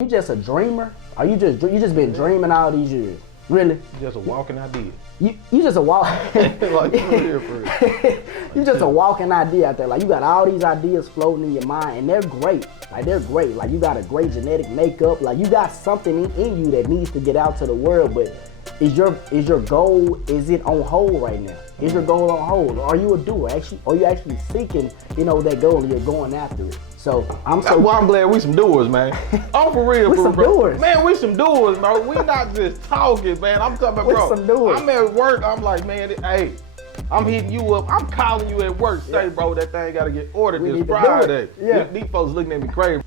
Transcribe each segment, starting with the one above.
You just a dreamer? Or you just been dreaming all these years? Really? Just a walking idea. You just a walk. Like, you just a walking idea out there. Like you got all these ideas floating in your mind, and they're great. Like you got a great genetic makeup. Like you got something in you that needs to get out to the world. But is your goal? Is it on hold right now? Is your goal on hold? Or are you a doer? Are you actually seeking, that goal and you're going after it? So I'm glad we some doers, man. I'm for real, bro. Doers. Man, we some doers, bro. We not just talking, man. I'm talking about, bro. Some doers. I'm at work. I'm like, man, hey, I'm hitting you up. I'm calling you at work. Say, bro, that thing got to get ordered this Friday. Yeah. These folks looking at me crazy.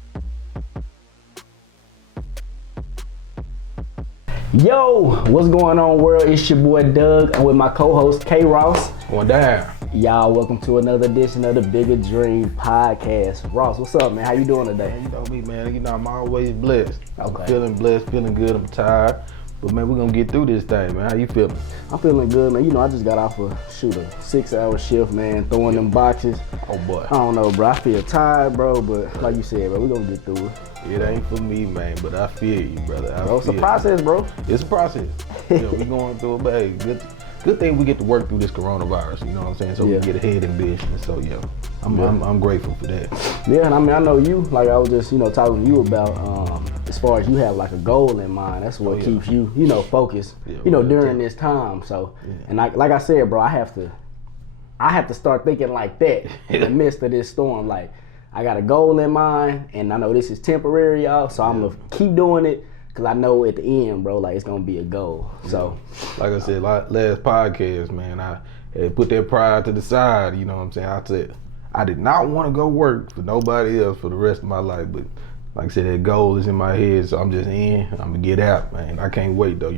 Yo, what's going on, world? It's your boy Doug. I'm with my co-host K Ross. Going down. Y'all, welcome to another edition of the Bigger Dream Podcast. Ross, what's up, man? How you doing today? Man, you know me, man. I'm always blessed. Okay. I'm feeling blessed, feeling good. I'm tired. But, man, we're going to get through this thing, man. How you feeling? I'm feeling good, man. I just got off a 6-hour shift, man, throwing them boxes. Oh, boy. I don't know, bro. I feel tired, bro, but like you said, bro, we're going to get through it. It ain't for me, man, but I feel you, brother. It's a process, bro. It's a process. We going through it, but hey, good thing we get to work through this coronavirus, you know what I'm saying? So we get ahead in business. So, I'm grateful for that. Yeah, and I know you, like I was just, talking to you about, as far as you have like a goal in mind, that's what keeps you, focused, during this time. So, and like I said, bro, I have to start thinking like that in the midst of this storm. Like, I got a goal in mind, and I know this is temporary, y'all, so I'm going to keep doing it, because I know at the end, bro, like, it's going to be a goal. So, like I said, last podcast, man, I had put that pride to the side, you know what I'm saying? I said, I did not want to go work for nobody else for the rest of my life, but like I said, that goal is in my head, so I'm just in. I'm going to get out, man. I can't wait, though,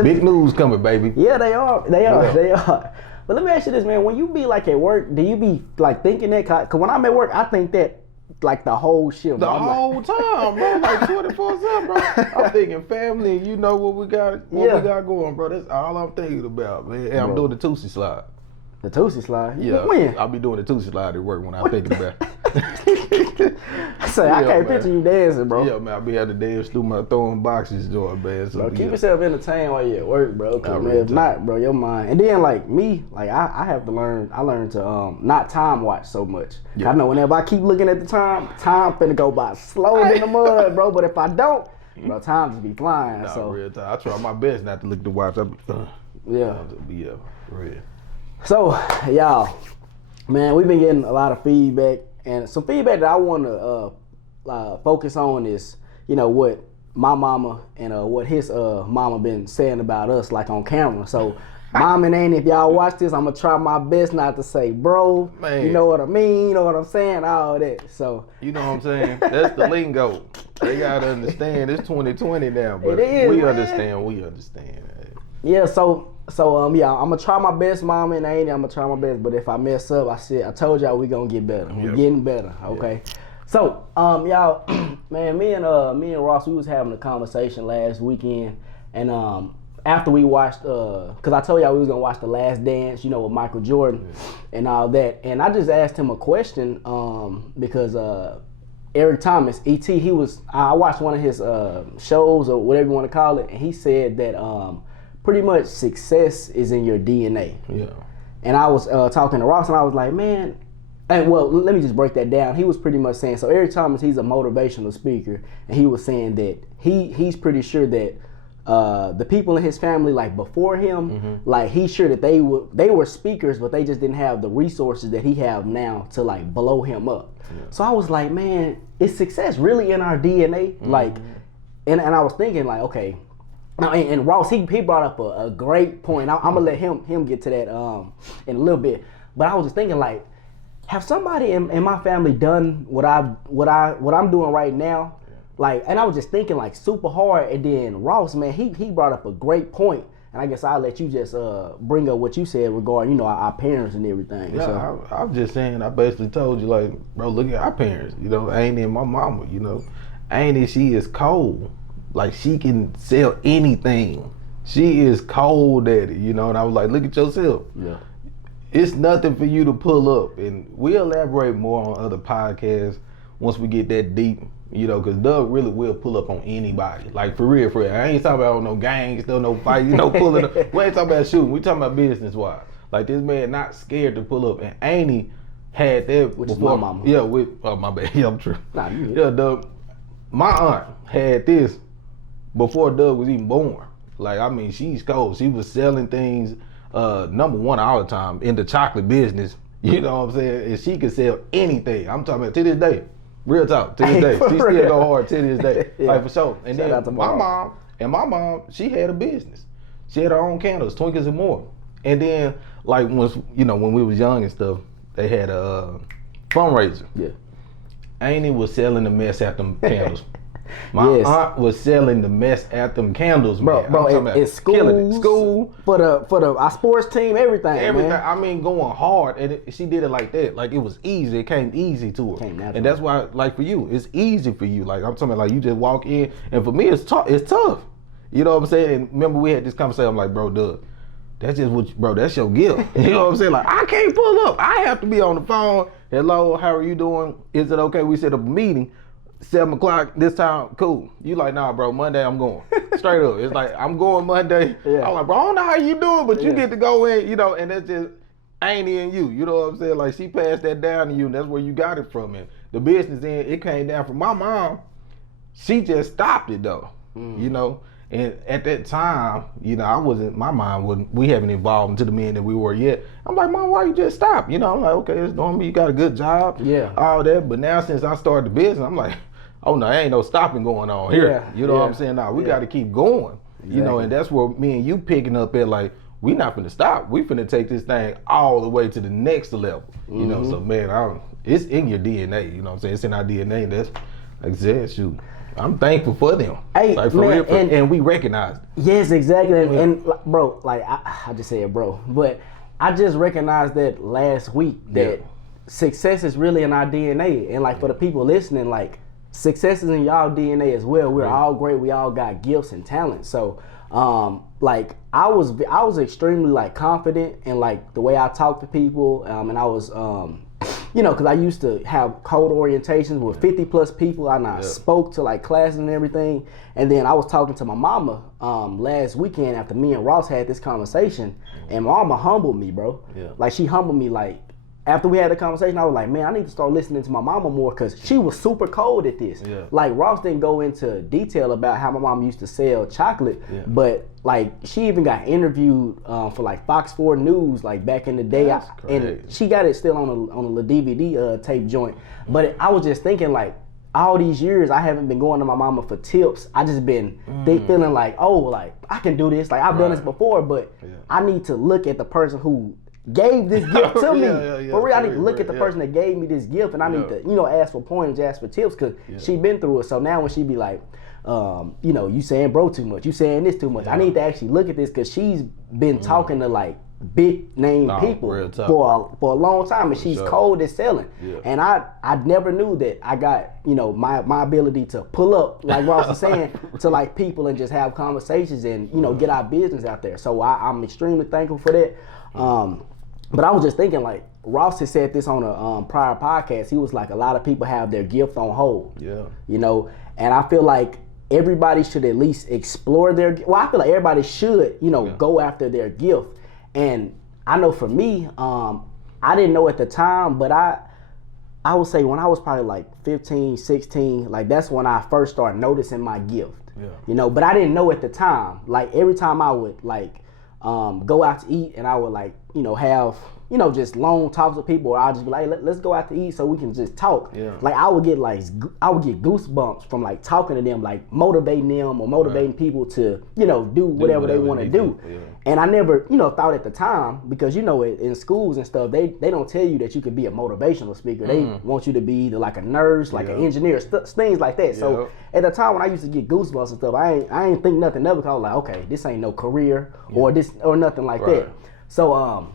Big news coming, baby. Yeah, they are. But let me ask you this, man. When you be like at work, do you be like thinking that? Cause when I'm at work, I think that like the whole shift. The whole time, bro. Like 24/7, bro. I'm thinking family. You know what we got going, bro. That's all I'm thinking about, man. And I'm doing the Tootsie slide. The Tootsie slide? Yeah. When? I'll be doing the Tootsie slide at work when I'm thinking about it. I can't picture you dancing, bro. Yeah, man. I'll be having to dance through my throwing boxes joint, man. So, bro, keep yourself entertained while you're at work, bro. Cause man, if not, bro, your mind. And then like me, like I have to learn. I learned to not time watch so much. Yeah. I know whenever I keep looking at the time finna go by slow in the mud, bro. But if I don't, bro, time just be flying. Nah, so real time. I try my best not to look at the watch. Yeah, real. So, y'all, man, we've been getting a lot of feedback, and some feedback that I want to focus on is, what my mama and what his mama been saying about us, like on camera. So, Mom and Annie, if y'all watch this, I'm gonna try my best not to say, bro, man. You know what I mean, you know what I'm saying, all that. So, you know what I'm saying? That's the lingo. They gotta understand. It's 2020 now, but it is, we man. understand. Yeah, so I'm gonna try my best, Mom and Annie. I'm gonna try my best, but if I mess up, I told y'all we gonna get better. We're getting better, okay? Yeah. So, y'all, man, me and Ross, we was having a conversation last weekend, and after we watched, cause I told y'all we was gonna watch The Last Dance, with Michael Jordan and all that, and I just asked him a question, because Eric Thomas, E.T., I watched one of his shows or whatever you want to call it, and he said that pretty much success is in your DNA. Yeah. And I was talking to Ross, and I was like, man, and well, let me just break that down. He was pretty much saying, so Eric Thomas, he's a motivational speaker, and he was saying that he's pretty sure that the people in his family, like before him, like he's sure that they were speakers, but they just didn't have the resources that he have now to like blow him up. Yeah. So I was like, man, is success really in our DNA? Like, and I was thinking like, okay. Now, and Ross, he brought up a great point. I'm gonna let him get to that in a little bit. But I was just thinking, like, have somebody in my family done what I'm doing right now? Like, and I was just thinking like super hard. And then Ross, man, he brought up a great point. And I guess I'll let you just bring up what you said regarding our parents and everything. Yeah, so. I was just saying. I basically told you like, bro, look at our parents. Ain't in my mama. Ain't she is cold. Like, she can sell anything. She is cold at it, and I was like, look at yourself. Yeah. It's nothing for you to pull up. And we elaborate more on other podcasts once we get that deep, you know, because Doug really will pull up on anybody. Like, for real, for real. I ain't talking about no gangs, no fight, you know, pulling up. We ain't talking about shooting. We talking about business-wise. Like, this man not scared to pull up. And Annie had that Which before. is my mama. Yeah, my bad. Yeah, I'm true. Nah, you Yeah, Doug. My aunt had this before Doug was even born. Like, I mean, she's cold. She was selling things, number one all the time in the chocolate business. You know what I'm saying? And she could sell anything. I'm talking about to this day. Real talk, to this day. She still go hard to this day. Yeah. Like, for sure. And Shout then out to my mom, she had a business. She had her own candles, Twinkies and more. And then, like, once, you know, when we was young and stuff, they had a fundraiser. Yeah. Annie was selling the mess at them candles. My aunt was selling the mess at them candles, man. Bro, in school, for the our sports team, everything, man. I mean, going hard, and she did it like that. Like, it was easy. It came easy to her, and that's why, like, for you, it's easy for you. Like, I'm talking about, like, you just walk in, and for me, it's tough. It's tough. You know what I'm saying? And remember, we had this conversation. I'm like, bro, Doug, that's just what, bro. That's your gift. You know what I'm saying? Like, I can't pull up. I have to be on the phone. Hello, how are you doing? Is it okay? We set up a meeting. 7 o'clock this time, cool. You like, nah, bro, Monday I'm going. Straight up. It's like, I'm going Monday. Yeah. I'm like, bro, I don't know how you doing, but you get to go in, you know, and that's just Annie and you. You know what I'm saying? Like, she passed that down to you, and that's where you got it from. And the business end, it came down from my mom. She just stopped it, though, you know. And at that time, you know, my mind wasn't, we haven't evolved into the men that we were yet. I'm like, Mom, why you just stop? You know, I'm like, okay, it's normal. You got a good job. Yeah. All that. But now since I started the business, I'm like, oh no, there ain't no stopping going on here. Yeah. You know what I'm saying? Nah, we got to keep going. Exactly. You know, and that's where me and you picking up at, like, we not finna stop. We finna take this thing all the way to the next level. You know, so man, it's in your DNA. You know what I'm saying? It's in our DNA. That's, like I said, shoot. I'm thankful for them. Hey, like, for man, real, and we recognize it. Yes, exactly. And bro, like, I just said bro, but I just recognized that last week that success is really in our DNA. And like, for the people listening, like, success is in y'all DNA as well. We're all great. We all got gifts and talents. So like, I was extremely, like, confident in, like, the way I talk to people, and I was you know, because I used to have code orientations with 50 plus people, and I spoke to, like, classes and everything. And then I was talking to my mama last weekend after me and Ross had this conversation, and my mama humbled me, bro. Like, she humbled me. Like, after we had the conversation, I was like, man, I need to start listening to my mama more, because she was super cold at this. Like, Ross didn't go into detail about how my mom used to sell chocolate, but, like, she even got interviewed for, like, Fox 4 News, like, back in the day. And she got it still on a DVD tape joint. But I was just thinking, like, all these years I haven't been going to my mama for tips. I just been feeling like, oh, like, I can do this. Like, I've done this before, but I need to look at the person who gave this gift to me. For real, I need to look at the person that gave me this gift, and I need to, you know, ask for pointers, ask for tips, because she been through it. So now when she be like, you know, you saying bro too much, you saying this too much, I need to actually look at this, because she's been talking to, like, big name people for a long time, and she's cold at selling. And I never knew that I got, you know, my ability to pull up, like Ross was saying, to, like, people and just have conversations and, you know, get our business out there. So I'm extremely thankful for that. But I was just thinking, like, Ross had said this on a prior podcast. He was like, a lot of people have their gift on hold. You know, and I feel like everybody should at least explore their, well, I feel like everybody should, you know, go after their gift. And I know for me, I didn't know at the time, but I would say when I was probably like 15, 16, like, that's when I first started noticing my gift. You know, but I didn't know at the time. Like, every time I would, like, go out to eat, and I would, like, you know, have, you know, just long talks with people, or I'll just be like, hey, let's go out to eat so we can just talk. Like, I would get goosebumps from, like, talking to them, like, motivating them or motivating people to, you know, do whatever they want to do. And I never, you know, thought at the time, because, you know, in schools and stuff, they don't tell you that you could be a motivational speaker. They want you to be either like a nurse, like an engineer, things like that. So at the time when I used to get goosebumps and stuff, I ain't think nothing of it, because I was like, okay, this ain't no career or this or nothing like that. So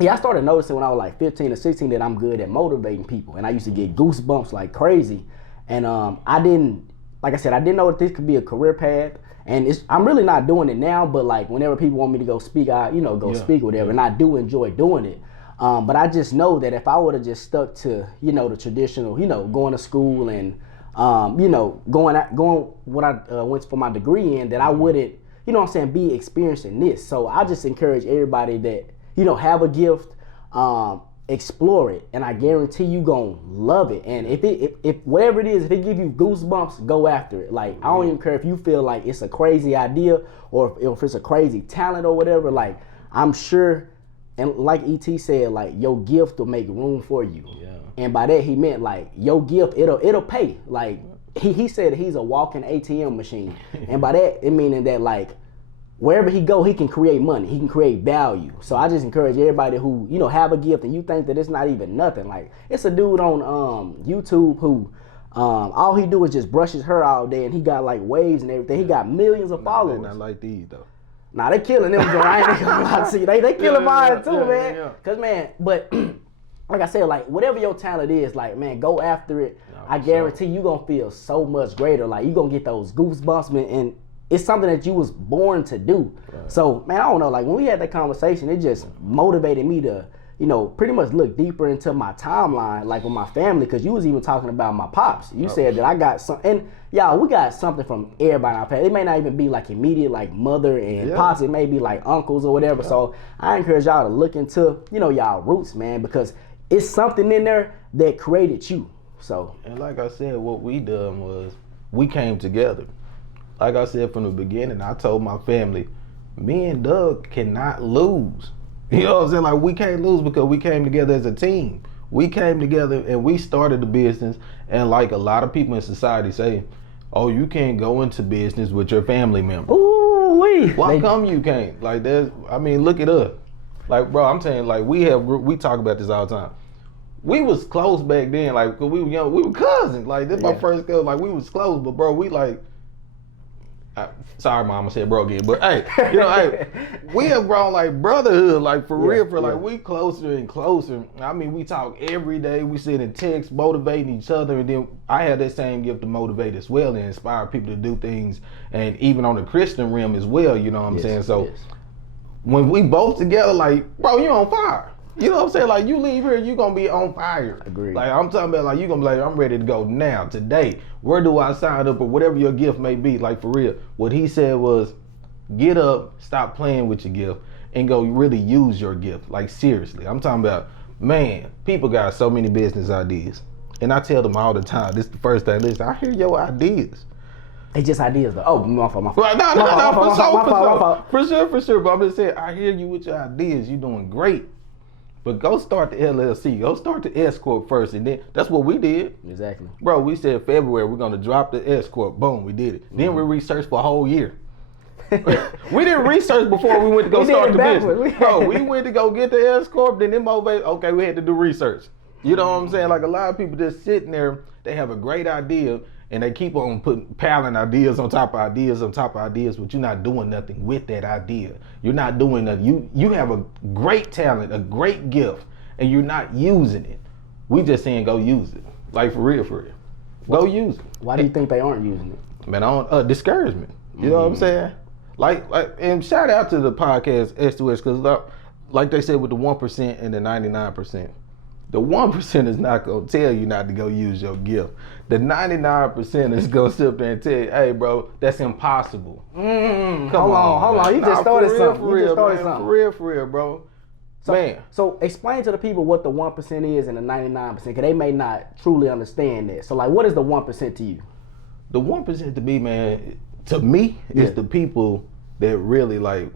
yeah, I started noticing when I was like 15 or 16 that I'm good at motivating people, and I used to get goosebumps like crazy. And I didn't, like I said, I didn't know that this could be a career path. And I'm really not doing it now, but, like, whenever people want me to go speak, I, you know, go speak or whatever, and I do enjoy doing it. But I just know that if I would have just stuck to, the traditional, going to school and, going what I went for my degree in, that I wouldn't, be experiencing this. So I just encourage everybody that, have a gift, explore it, and I guarantee you gonna love it. And if whatever it is, if it give you goosebumps, go after it. Like, I don't even care if you feel like it's a crazy idea or if it's a crazy talent or whatever. Like, I'm sure, and like ET said, like, your gift will make room for you. Yeah. And by that he meant like your gift, it'll pay. Like he said he's a walking ATM machine, and by that it meaning that like wherever he go, he can create money. He can create value. So I just encourage everybody who, have a gift and you think that it's not even nothing. Like, it's a dude on YouTube who all he do is just brush his hair all day, and he got like waves and everything. He got millions of followers. Not like these though. Nah, they killing them, Joe. I ain't gonna lie to you. They killing mine too, man. Yeah. Cause man, but like I said, like whatever your talent is, like man, go after it. I guarantee you gonna feel so much greater. Like you gonna get those goosebumps, man, and it's something that you was born to do. Right. So, man, I don't know. Like, when we had that conversation, it just motivated me to, pretty much look deeper into my timeline, like with my family, because you was even talking about my pops. You said that I got some, and y'all, we got something from everybody in our family. It may not even be like immediate, like mother and pops. It may be like uncles or whatever. Yeah. So, I encourage y'all to look into, y'all roots, man, because it's something in there that created you. So, and like I said, what we done was we came together. Like I said from the beginning, I told my family, me and Doug cannot lose. You know what I'm saying? Like, we can't lose because we came together as a team. We came together and we started the business. And like a lot of people in society say, oh, you can't go into business with your family member. Ooh-wee. Why come you can't? Like, look at us. Like, bro, I'm saying, like, we talk about this all the time. We was close back then, like, cause we were young, we were cousins. Like, this my first cousin, like, we was close, but bro, we like, sorry, mom, I said bro again, but hey, we have grown like brotherhood, like for real, like we closer and closer. I mean, we talk every day. We sit and text, motivating each other, and then I have that same gift to motivate as well and inspire people to do things, and even on the Christian realm as well. You know what I'm saying? So when we both together, like, bro, you on fire. You know what I'm saying? Like, you leave here, you gonna be on fire. Agreed. Like, I'm talking about, like, you gonna be like, I'm ready to go now, today. Where do I sign up, or whatever your gift may be? Like, for real. What he said was, get up, stop playing with your gift, and go really use your gift. Like, seriously. I'm talking about, man, people got so many business ideas. And I tell them all the time, this is the first thing, listen, I hear your ideas. It's just ideas, though. Oh, my fault. No, for sure. But I'm just saying, I hear you with your ideas. You're doing great. But go start the LLC. Go start the S Corp first, and then that's what we did. Exactly. Bro, we said February we're gonna drop the S Corp. Boom, we did it. Then we researched for a whole year. We didn't research before we went to go start the business. Bro, we went to go get the S Corp, then okay, we had to do research. You know what I'm saying? Like, a lot of people just sitting there, they have a great idea, and they keep on piling ideas on top of ideas on top of ideas, but you're not doing nothing with that idea. You're not doing nothing. You have a great talent, a great gift, and you're not using it. We just saying go use it. Like, for real. Go use it. Why do you think they aren't using it? Man, discouragement. You know what I'm saying? Like, and shout out to the podcast S2S, because like they said with the 1% and the 99%. The 1% is not going to tell you not to go use your gift. The 99% is going to sit there and tell you, hey, bro, that's impossible. Hold on. You just started something. For real, bro. So explain to the people what the 1% is and the 99%, because they may not truly understand that. So, like, what is the 1% to you? The 1% to me, man, is the people that really, like,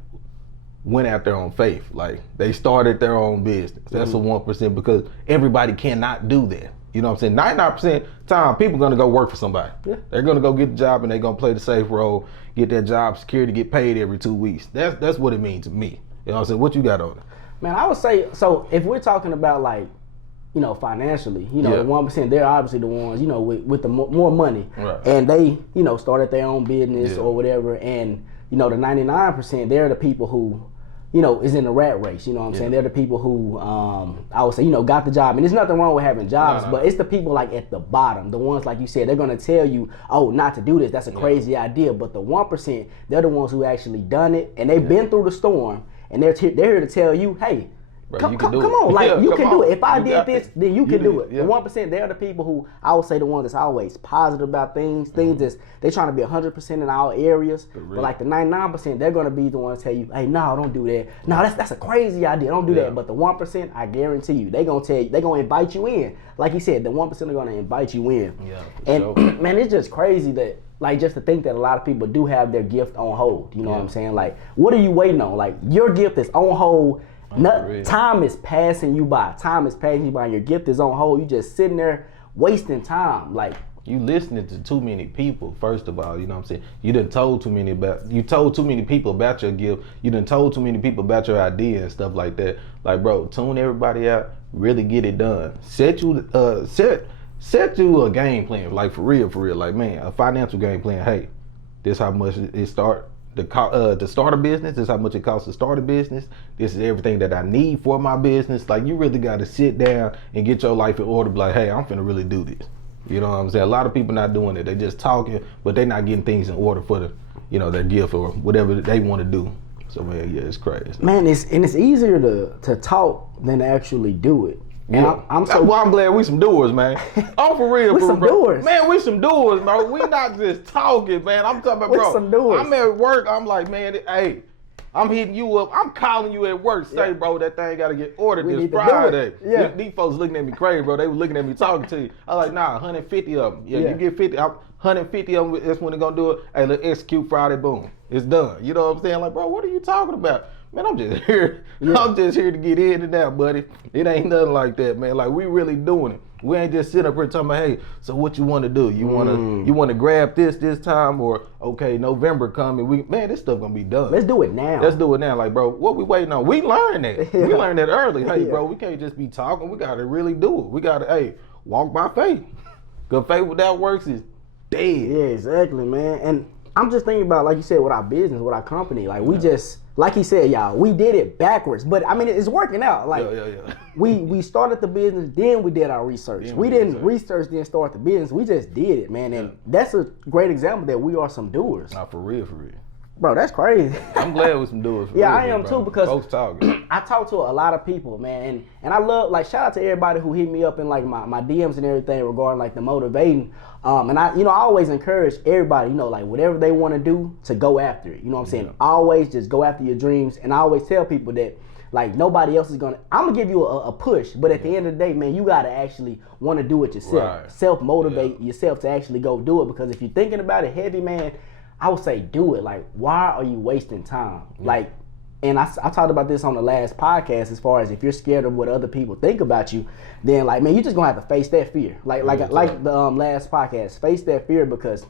went out there on faith. Like, they started their own business. That's the 1%, because everybody cannot do that. You know what I'm saying? 99% time, people are going to go work for somebody. Yeah. They're going to go get the job, and they're going to play the safe role, get that job security, get paid every 2 weeks. That's what it means to me. You know what I'm saying? What you got on it? Man, I would say, so if we're talking about, like, financially, the 1%, they're obviously the ones, with the more money. Right. And they, started their own business or whatever. And, the 99%, they're the people who, is in the rat race. You know what I'm saying? They're the people who, I would say, got the job. And there's nothing wrong with having jobs, but it's the people, like, at the bottom. The ones, like you said, they're going to tell you, oh, not to do this. That's a crazy idea. But the 1%, they're the ones who actually done it. And they've been through the storm. And they're here to tell you, hey, Bro, Come you can do it. on, like Yeah, you come can do on. it. If I You did got this, it. then you can did do it, it. yeah. The 1%, they're the people who I would say the ones that's always positive about things. Things that's they trying to be 100% in all areas. But like the 99%, they're gonna be the ones tell you, hey, no, don't do that. No, that's a crazy idea. Don't do that. But the 1%, I guarantee you, they gonna tell you, they gonna invite you in. Like you said, the 1% are gonna invite you in. Yeah, and sure. man, it's just crazy that. Like, just to think that a lot of people do have their gift on hold. You know what I'm saying? Like, what are you waiting on? Like, your gift is on hold. Time is passing you by. Time is passing you by. And your gift is on hold. You just sitting there wasting time. Like, you listening to too many people, first of all, you know what I'm saying? You told too many people about your gift. You told too many people about your idea and stuff like that. Like, bro, tune everybody out, really get it done. Set you a game plan, like for real. Like, man, a financial game plan. Hey, this how much it start to start a business. This is how much it costs to start a business. This is everything that I need for my business. Like, you really got to sit down and get your life in order. Be like, hey, I'm finna really do this. You know what I'm saying? A lot of people not doing it. They just talking, but they not getting things in order for their gift or whatever they want to do. So, man, yeah, it's crazy. Man, it's easier to talk than to actually do it. And Yeah. I'm glad we some doers, man. I'm for real. We some doers. Man, we some doers, bro. We not just talking, man. I'm talking about, bro. We some doers. I'm at work. I'm like, man, hey, I'm hitting you up. I'm calling you at work. Say, bro, that thing got to get ordered this Friday. Yeah. These folks looking at me crazy, bro. They were looking at me talking to you. I was like, nah, 150 of them. Yeah, you get 50. 150 of them, that's when they're going to do it. Hey, let's execute Friday, boom. It's done. You know what I'm saying? Like, bro, what are you talking about? Man, I'm just here. Yeah. I'm just here to get in and out, buddy. It ain't nothing like that, man. Like, we really doing it. We ain't just sitting up here talking about, hey, so what you want to do? You want to grab this time, or okay, November coming. Man, this stuff gonna be done. Let's do it now. Like, bro, what we waiting on? We learned that. We learned that early. Hey, bro, we can't just be talking. We gotta really do it. We gotta, hey, walk by faith. Cause faith without works is dead. Yeah, exactly, man. And I'm just thinking about, like you said, with our business, with our company, like we just. Like he said, y'all, we did it backwards, but I mean, it's working out. Like, we started the business, then we did our research. We didn't research, then start the business. We just did it, man. And that's a great example that we are some doers. Nah, for real. Bro, that's crazy. I'm glad we're some doers. Yeah, I am too, because folks talking. I talk to a lot of people, man, and I love, like, shout out to everybody who hit me up in like my DMs and everything regarding like the motivating. And I always encourage everybody, like whatever they want to do, to go after it. You know what I'm saying? Always just go after your dreams. And I always tell people that, like, nobody else is I'm gonna give you a push, but at the end of the day, man, you gotta actually want to do it yourself. Right. Self-motivate yourself to actually go do it, because if you're thinking about it heavy, man, I would say do it. Like, why are you wasting time? Like, and I talked about this on the last podcast, as far as if you're scared of what other people think about you, then, like, man, you just gonna have to face that fear. Like the last podcast, face that fear, because,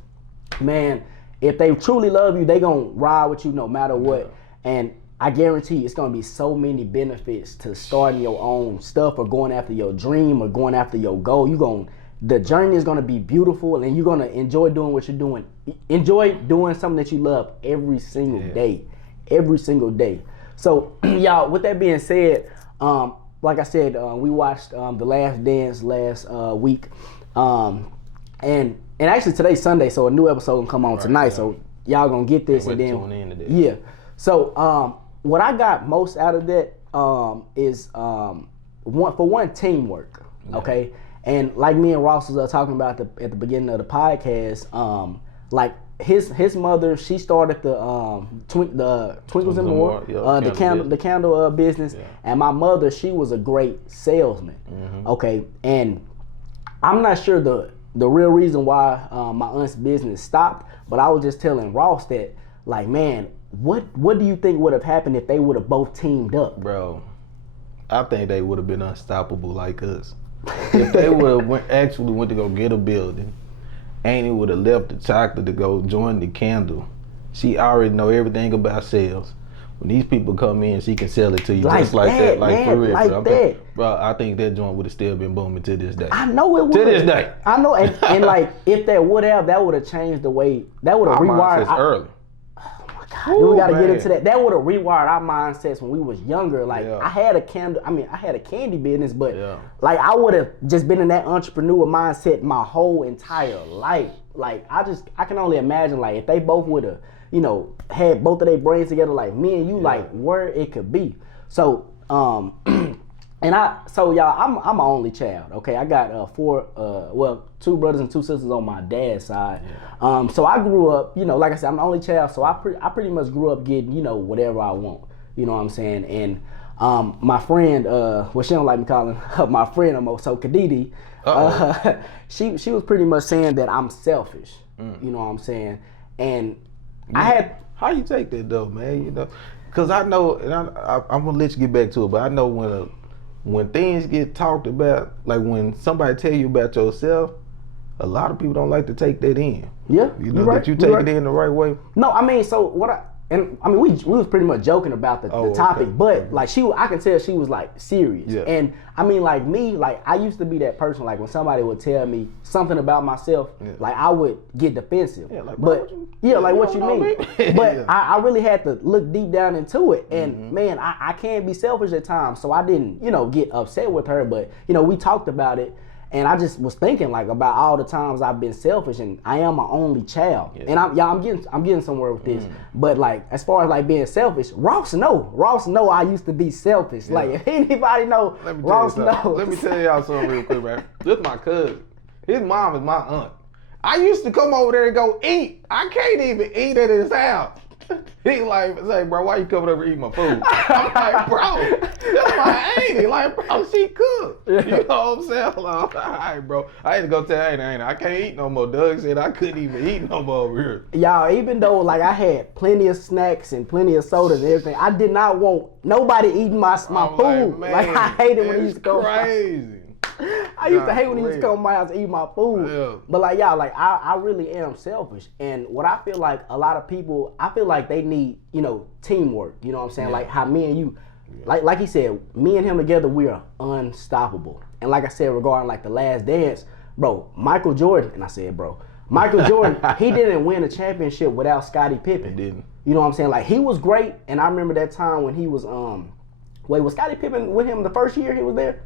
man, if they truly love you, they gonna ride with you no matter what. And I guarantee you, it's gonna be so many benefits to starting your own stuff, or going after your dream, or going after your goal. The journey is gonna be beautiful, and you're gonna enjoy doing what you're doing. Enjoy doing something that you love every single day. Every single day. So, y'all, with that being said, like I said, we watched The Last Dance last week. And actually today's Sunday, so a new episode gonna come on tonight. So y'all gonna get this, and then tune in today. So what I got most out of that is one, teamwork. Okay. And like me and Ross was talking about at the beginning of the podcast, like his mother, she started the Twinkles and More, the candle business, and my mother, she was a great salesman. Okay, and I'm not sure the real reason why my aunt's business stopped, but I was just telling Ross that, like, man, what do you think would have happened if they would have both teamed up? Bro, I think they would have been unstoppable like us. If they would have actually went to go get a building, Annie would have left the chocolate to go join the candle. She already know everything about sales. When these people come in, she can sell it to you just like that, like, man, for real. Like that. Bro, I think that joint would have still been booming to this day. I know it would. To this day. I know, and like, if that would have changed the way, that would have rewired. Early. Ooh, we gotta get into that. That would have rewired our mindsets when we was younger. Like, I had a candy business, but like, I would have just been in that entrepreneur mindset my whole entire life. Like, I can only imagine, like, if they both would have, had both of their brains together, like me and you, like, where it could be. So, And so y'all, I'm an only child. Okay, I got two brothers and two sisters on my dad's side. Yeah. So I grew up, like I said, I'm the only child. So I pretty much grew up getting, whatever I want. You know what I'm saying? And my friend, she don't like me calling her my friend no more. So Kadidi, she was pretty much saying that I'm selfish. You know what I'm saying? And how you take that though, man? Because I know, and I'm gonna let you get back to it, but I know when things get talked about, like when somebody tell you about yourself, a lot of people don't like to take that in. Yeah, that you take it in the right way. No, I mean, so we was pretty much joking about the topic, but like I can tell she was like serious. Yeah. And I mean, like me, like I used to be that person. Like when somebody would tell me something about myself, like I would get defensive. Yeah, like, what you mean? But I really had to look deep down into it, and man, I can be selfish at times. So I didn't, get upset with her, but we talked about it. And I just was thinking like about all the times I've been selfish, and I am my only child. Yeah. And I'm getting somewhere with this. But like as far as like being selfish, Ross know I used to be selfish. Yeah. Like if anybody know, Ross knows. Let me tell y'all something real quick, man. This is my cousin. His mom is my aunt. I used to come over there and go eat. I can't even eat at his house. He like, say, bro, why you coming over eating my food? I'm like, bro, that's my auntie. Like, bro, she cooked. Yeah. You know what I'm saying? Like, all right, bro. I had to go tell Auntie, I can't eat no more. Doug said I couldn't even eat no more over here. Y'all, even though like I had plenty of snacks and plenty of sodas and everything, I did not want nobody eating my food. Like I hated when he used to come. Crazy. I used to hate when he used to come to my house and eat my food. Yeah. But like y'all, like I really am selfish. And what I feel like a lot of people, I feel like they need, teamwork. You know what I'm saying? Yeah. Like how me and you, like he said, me and him together, we are unstoppable. And like I said, regarding like The Last Dance, bro, Michael Jordan, and I said, bro, Michael Jordan, he didn't win a championship without Scottie Pippen. He didn't. You know what I'm saying? Like he was great, and I remember that time when he was was Scottie Pippen with him the first year he was there?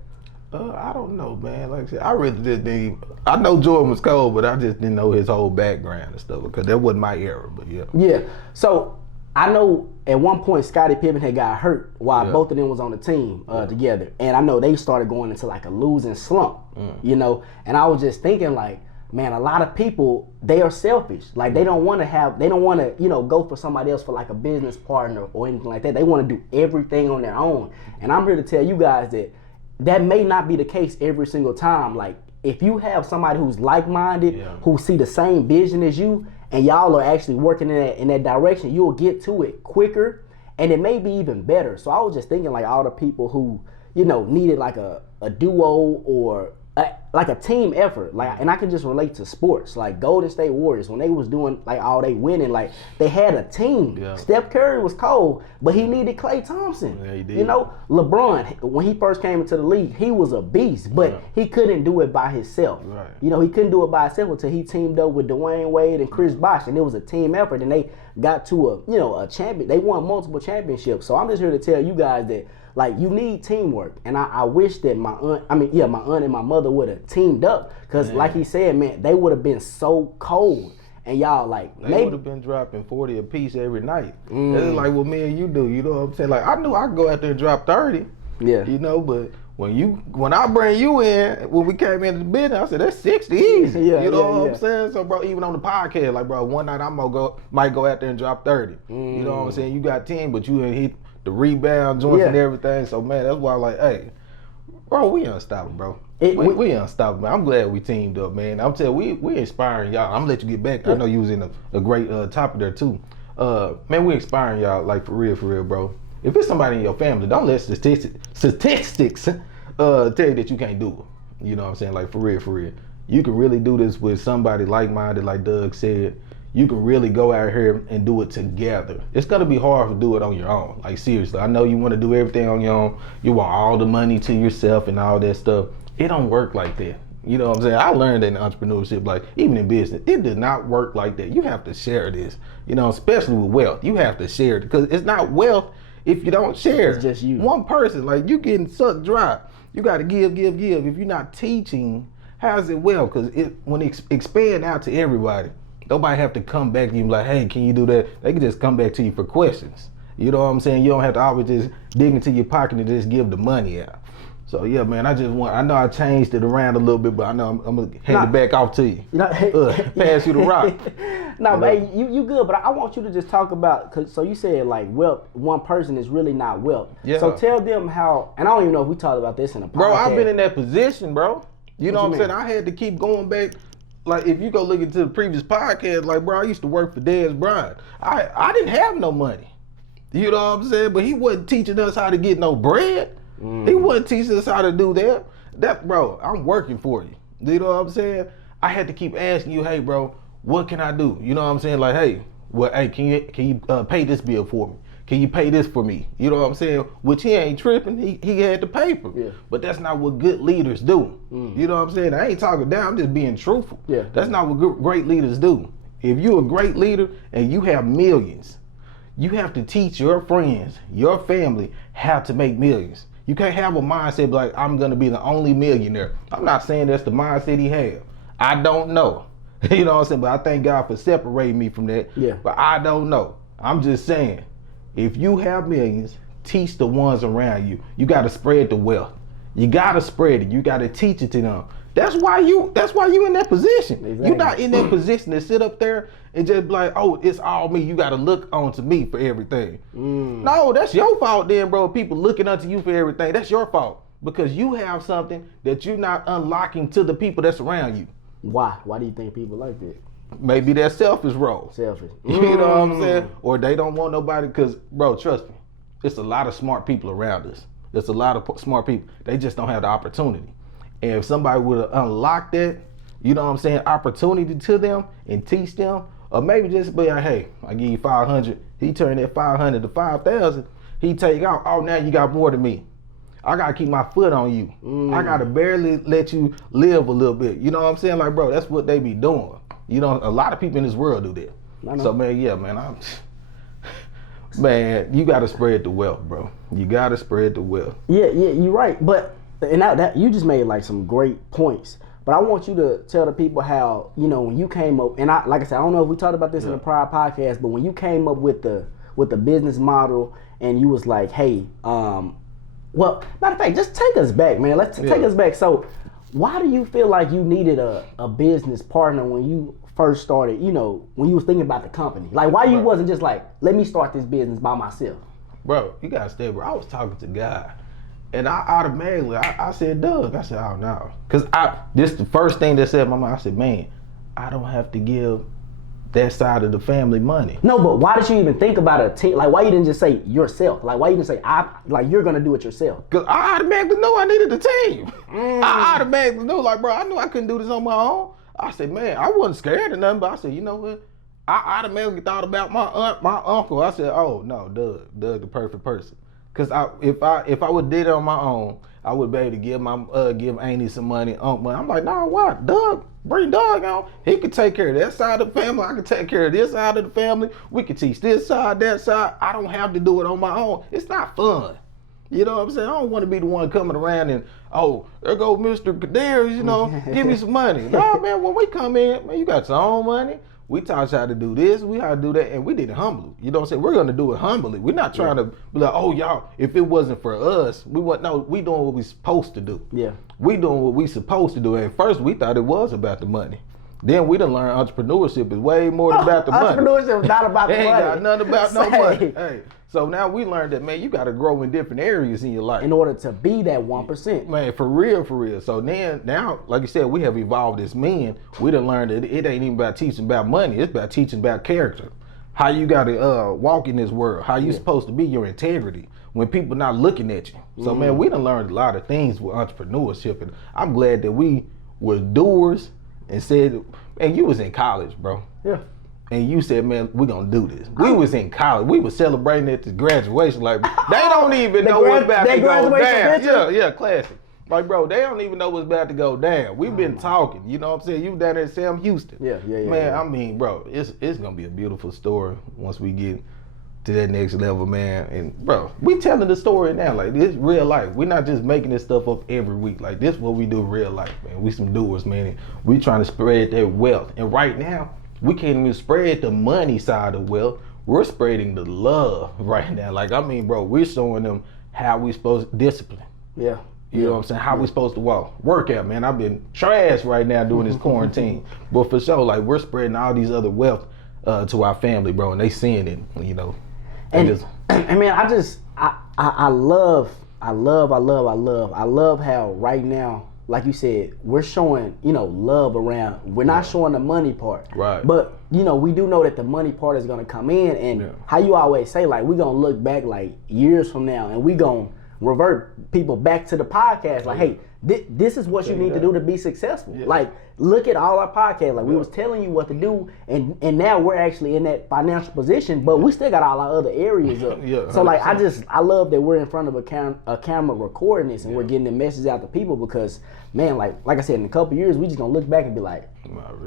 I don't know, man. Like I said, I really just didn't. I know Jordan was cold, but I just didn't know his whole background and stuff because that wasn't my era. But yeah. Yeah. So I know at one point Scottie Pippen had got hurt while both of them was on the team together, and I know they started going into like a losing slump, And I was just thinking like, man, a lot of people, they are selfish. Like they don't want to go for somebody else for like a business partner or anything like that. They want to do everything on their own. And I'm here to tell you guys that may not be the case every single time. Like if you have somebody who's like-minded, who see the same vision as you, and y'all are actually working in that direction, you'll get to it quicker, and it may be even better. So I was just thinking like all the people who, needed like a duo or like a team effort, like, and I can just relate to sports, like Golden State Warriors, when they was doing like all they winning, like they had a team. Yeah. Steph Curry was cold, but he needed Klay Thompson. Yeah, he did. LeBron, when he first came into the league, he was a beast, but he couldn't do it by himself. Right. He couldn't do it by himself until he teamed up with Dwayne Wade and Chris Bosh, and it was a team effort, and they got to a champion. They won multiple championships. So I'm just here to tell you guys that, like, you need teamwork, and I wish that my aunt and my mother would have teamed up, because like he said, man, they would have been so cold, and y'all like they would have been dropping 40 a piece every night. It's like what me and you do, you know what I'm saying? Like I knew I could go out there and drop 30, but when I bring you in, when we came into the business, I said that's 60 easy. You know what I'm saying? So bro, even on the podcast, like bro, one night might go out there and drop 30. You know what I'm saying? You got 10, but you ain't hit the rebound joints and everything. So man, that's why like, hey, bro, we unstoppable, bro. We unstoppable, man. I'm glad we teamed up, man. I'm telling you, we inspiring y'all. I'm gonna let you get back. I know you was in a great topic there too. Man, we inspiring y'all, like for real, bro. If it's somebody in your family, don't let statistics tell you that you can't do it. You know what I'm saying? Like for real. You can really do this with somebody like-minded, like Doug said. You can really go out here and do it together. It's gonna be hard to do it on your own. Like seriously, I know you want to do everything on your own. You want all the money to yourself and all that stuff. It don't work like that. You know what I'm saying? I learned that in entrepreneurship, like even in business, it does not work like that. You have to share this. Especially with wealth, you have to share it, because it's not wealth if you don't share. It's just you. One person, like you getting sucked dry. You got to give. If you're not teaching, how's it wealth? Because when it expand out to everybody, nobody have to come back to you and be like, hey, can you do that? They can just come back to you for questions. You know what I'm saying? You don't have to always just dig into your pocket and just give the money out. So yeah, man, I know I changed it around a little bit, but I know I'm gonna hand it back off to you. Pass you the rock. No, but hey, you good, but I want you to just talk about, so you said like wealth, one person is really not wealth. Yeah. So tell them how, and I don't even know if we talked about this in a podcast. Bro, I've been in that position, bro. You know what I'm saying? I had to keep going back. Like, if you go look into the previous podcast, like, bro, I used to work for Dez Bryant. I didn't have no money. You know what I'm saying? But he wasn't teaching us how to get no bread. He wasn't teaching us how to do that. Bro, I'm working for you. You know what I'm saying? I had to keep asking you, hey, bro, what can I do? You know what I'm saying? Like, hey, can you pay this bill for me? Can you pay this for me? You know what I'm saying? Which he ain't tripping. He had the paper. Yeah. But that's not what good leaders do. You know what I'm saying? I ain't talking down. I'm just being truthful. Yeah. That's not what great leaders do. If you're a great leader and you have millions, you have to teach your friends, your family, how to make millions. You can't have a mindset like, I'm going to be the only millionaire. I'm not saying that's the mindset he have. I don't know. You know what I'm saying? But I thank God for separating me from that. Yeah. But I don't know. I'm just saying, if you have millions, teach the ones around you. You got to spread the wealth. You got to spread it. You got to teach it to them. That's why you in that position. Exactly. You're not in that position to sit up there and just be like, oh, it's all me. You got to look onto me for everything. No, that's your fault then, bro. People looking unto you for everything. That's your fault. Because you have something that you're not unlocking to the people that's around you. Why? Why do you think people like that? Maybe they're selfish role. Selfish. You know what I'm saying? Or they don't want nobody, because, bro, trust me, it's a lot of smart people around us. There's a lot of smart people. They just don't have the opportunity. And if somebody would unlock that, you know what I'm saying, opportunity to them and teach them, or maybe just be like, hey, I give you 500. He turned that 500 to 5,000. He take out, oh, now you got more than me. I got to keep my foot on you. I got to barely let you live a little bit. You know what I'm saying? Like, bro, that's what they be doing. You know, a lot of people in this world do that. So, man, yeah, man, man, you got to spread the wealth, bro. You got to spread the wealth. Yeah, you're right. But, and that you just made like some great points. But I want you to tell the people how, you know, when you came up, and like I said, I don't know if we talked about this in a prior podcast, but when you came up with the business model and you was like, hey, well, matter of fact, just take us back, man. Let's take us back. So why do you feel like you needed a business partner when you first started, you know, when you was thinking about the company? Like, why you wasn't just like, let me start this business by myself? Bro, you got to stay, bro. I was talking to God, and I automatically, I said, Doug. I said, oh, no. Because this the first thing that said in my mind. I said, man, I don't have to give that side of the family money. No, but why did you even think about a team? Like, why you didn't just say yourself? Like, why you didn't say, you're going to do it yourself? Because I automatically knew I needed a team. I automatically knew, like, bro, I knew I couldn't do this on my own. I said, man, I wasn't scared of nothing, but I said, you know what? I automatically thought about my aunt, my uncle. I said, oh, no, Doug the perfect person. Because if I would did it on my own, I would be able to give Auntie some money. I'm like, no, what? Doug, bring Doug on. He could take care of that side of the family. I could take care of this side of the family. We could teach this side, that side. I don't have to do it on my own. It's not fun. You know what I'm saying? I don't want to be the one coming around and, oh, there go Mr. Kadarius, you know, give me some money. No, man, when we come in, man, you got your own money. We taught you how to do this, we how to do that, and we did it humbly. You know what I'm saying? We're going to do it humbly. We're not trying to be like, oh, y'all, if it wasn't for us, we doing what we supposed to do. Yeah. We doing what we supposed to do. And first, we thought it was about the money. Then we done learned entrepreneurship is way more than about the money. Entrepreneurship is not about the money. Ain't got nothing about no money. Hey. So now we learned that, man, you got to grow in different areas in your life. In order to be that 1%. Man, for real. So then, now, like you said, we have evolved as men. We done learned that it ain't even about teaching about money. It's about teaching about character. How you got to walk in this world. How you supposed to be, your integrity, when people not looking at you. So, man, we done learned a lot of things with entrepreneurship. And I'm glad that we were doers and said, man, you was in college, bro. Yeah. And you said, man, we're going to do this. We was in college. We was celebrating at the graduation. Like, they don't even know what's about to go down. Yeah, classic. Like, bro, they don't even know what's about to go down. We've been talking. You know what I'm saying? You down there at Sam Houston. Yeah. Man, I mean, bro, it's going to be a beautiful story once we get to that next level, man. And, bro, we telling the story now. Like, this real life. We're not just making this stuff up every week. Like, this is what we do real life, man. We some doers, man. We trying to spread that wealth. And right now, we can't even spread the money side of wealth. We're spreading the love right now. Like, I mean, bro, we're showing them how we supposed to discipline. Yeah. You know what I'm saying? How we supposed to work out, man. I've been trash right now doing this quarantine. But for sure, like we're spreading all these other wealth to our family, bro, and they seeing it, you know. And man, I love how right now, like you said, we're showing, you know, love around. We're not showing the money part. Right. But, you know, we do know that the money part is gonna come in, and how you always say, like, we're gonna look back like years from now and we gonna revert people back to the podcast like, hey, this is what you need to do to be successful. Like, look at all our podcasts. Like, we was telling you what to do, and now we're actually in that financial position, but we still got all our other areas up. So, like, I love that we're in front of a camera recording this, and we're getting the message out to people because, man, like I said, in a couple years, we just gonna look back and be like,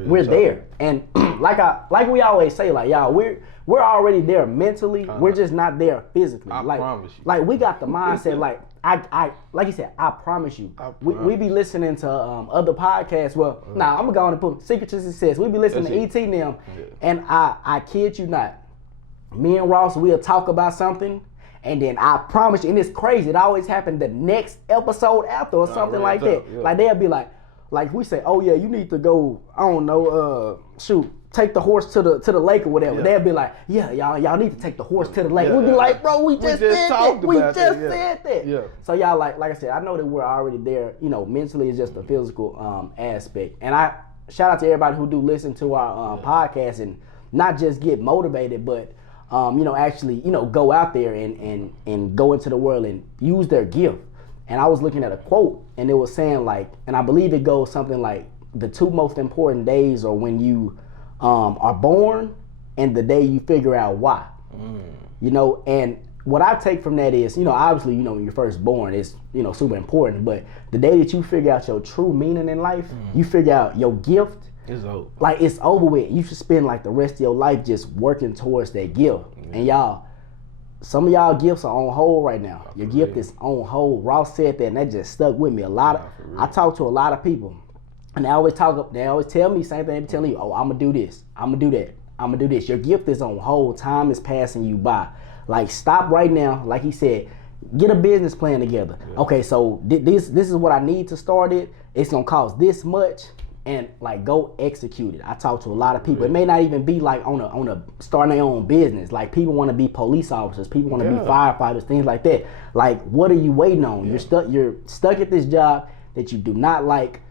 we're there. And like we always say, like, y'all, we're already there mentally. We're just not there physically. I promise you. Like, we got the mindset. Like, I like you said, I promise you. We be listening to other podcasts. Well, I'm gonna go on and put Secret to Success. We be listening to ET now, and I kid you not, me and Ross, we'll talk about something, and then I promise you, and it's crazy. It always happened the next episode after or something like that. Like, they'll be like we say, oh yeah, you need to go, I don't know, take the horse to the lake or whatever. They'll be like, yeah, y'all need to take the horse to the lake. We'll be like, bro, we just said that. So y'all, like I said, I know that we're already there. You know, mentally it's just a physical aspect. And I shout out to everybody who do listen to our podcast and not just get motivated, but you know, actually, you know, go out there and go into the world and use their gift. And I was looking at a quote, and it was saying, like, and I believe it goes something like, the two most important days are when you are born and the day you figure out why. You know, and what I take from that is, you know, obviously, you know, when you're first born, it's, you know, super important, but the day that you figure out your true meaning in life, you figure out your gift, it's over. Like, it's over with. You should spend like the rest of your life just working towards that gift. And y'all, some of y'all gifts are on hold right now. Your gift is on hold. Ross said that, and that just stuck with me. I talk to a lot of people, and they always tell me the same thing. They tell you, oh, I'm gonna do this, I'm gonna do that, I'm gonna do this. Your gift is on hold. Time is passing you by. Like, stop right now. Like he said, get a business plan together. Okay, so this is what I need to start it. It's gonna cost this much. And like, go execute it. I talk to a lot of people. It may not even be like on a starting their own business. Like, people want to be police officers. People want to be firefighters, things like that. Like, what are you waiting on? You're stuck at this job that you do not like.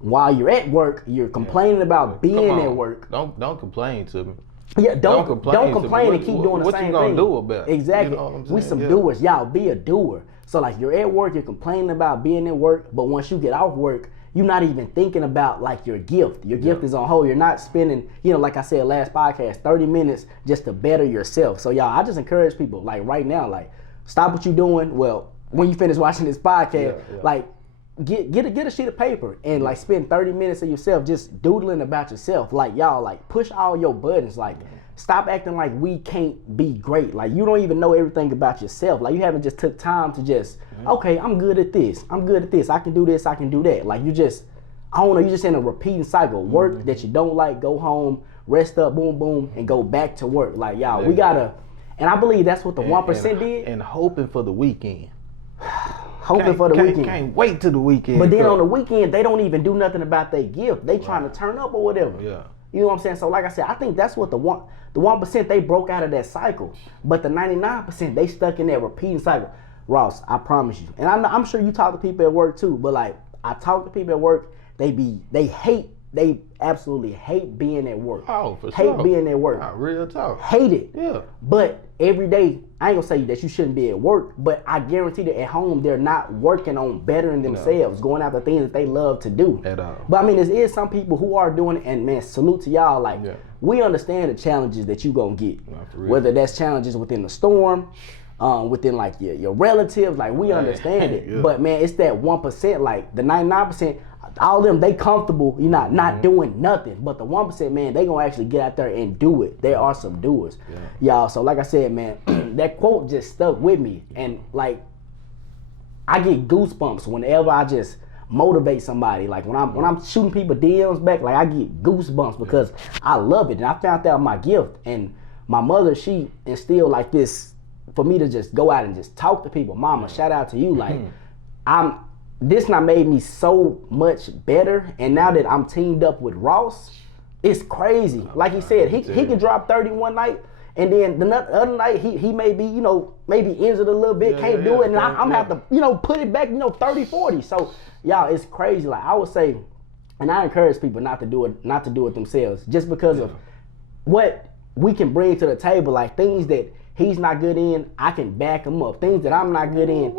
While you're at work, you're complaining about being at work. Don't complain to me. Yeah, don't complain and keep doing the same thing. What you gonna do about it? Exactly. You know what I'm saying? We some doers. Y'all, be a doer. So like, you're at work, you're complaining about being at work, but once you get off work, you're not even thinking about like your gift. Your gift is on hold. You're not spending, you know, like I said last podcast, 30 minutes just to better yourself. So y'all, I just encourage people, like, right now, like, stop what you're doing. Well, when you finish watching this podcast, like, get a sheet of paper and like spend 30 minutes of yourself just doodling about yourself. Like, y'all, like, push all your buttons. Like, stop acting like we can't be great. Like, you don't even know everything about yourself. Like, you haven't just took time to just, okay, I'm good at this. I'm good at this. I can do this. I can do that. Like, you just, I don't know, you're just in a repeating cycle. Work that you don't like, go home, rest up, boom, boom, and go back to work. Like, y'all, we gotta, and I believe that's what the 1% did. And hoping for the weekend. Hoping for the weekend. Can't wait till the weekend. But then on the weekend, they don't even do nothing about their gift. They trying to turn up or whatever. You know what I'm saying? So like I said, I think that's what the 1%, they broke out of that cycle. But the 99%, they stuck in that repeating cycle. Ross, I promise you. And I'm sure you talk to people at work too, but like, I talk to people at work, they absolutely hate being at work. Oh, for sure. Hate being at work. Real talk. Hate it. Yeah. But every day, I ain't gonna say that you shouldn't be at work, but I guarantee that at home, they're not working on bettering themselves, going after things that they love to do. At all. But I mean, there is some people who are doing it, and man, salute to y'all. Like, we understand the challenges that you gonna get. Whether that's challenges within the storm, within like your relatives, like, we understand it. But man, it's that 1%, like the 99%, all of them, they comfortable, you're not doing nothing. But the 1%, man, they gonna actually get out there and do it. There are some doers. Y'all, so like I said, man, that quote just stuck with me. And like, I get goosebumps whenever I just motivate somebody. Like, when I'm shooting people DMs back, like, I get goosebumps because I love it. And I found out my gift. And my mother, she instilled like this for me to just go out and just talk to people. Mama, shout out to you. Like, this not made me so much better. And now that I'm teamed up with Ross, it's crazy. Like he said, he can drop 30 one night, and then the other night he may be, maybe injured a little bit, can't do it, and I'm have to, put it back, 30, 40. So y'all, it's crazy. Like I would say, and I encourage people not to do it themselves, just because of what we can bring to the table, like things that he's not good in, I can back him up. Things that I'm not good in,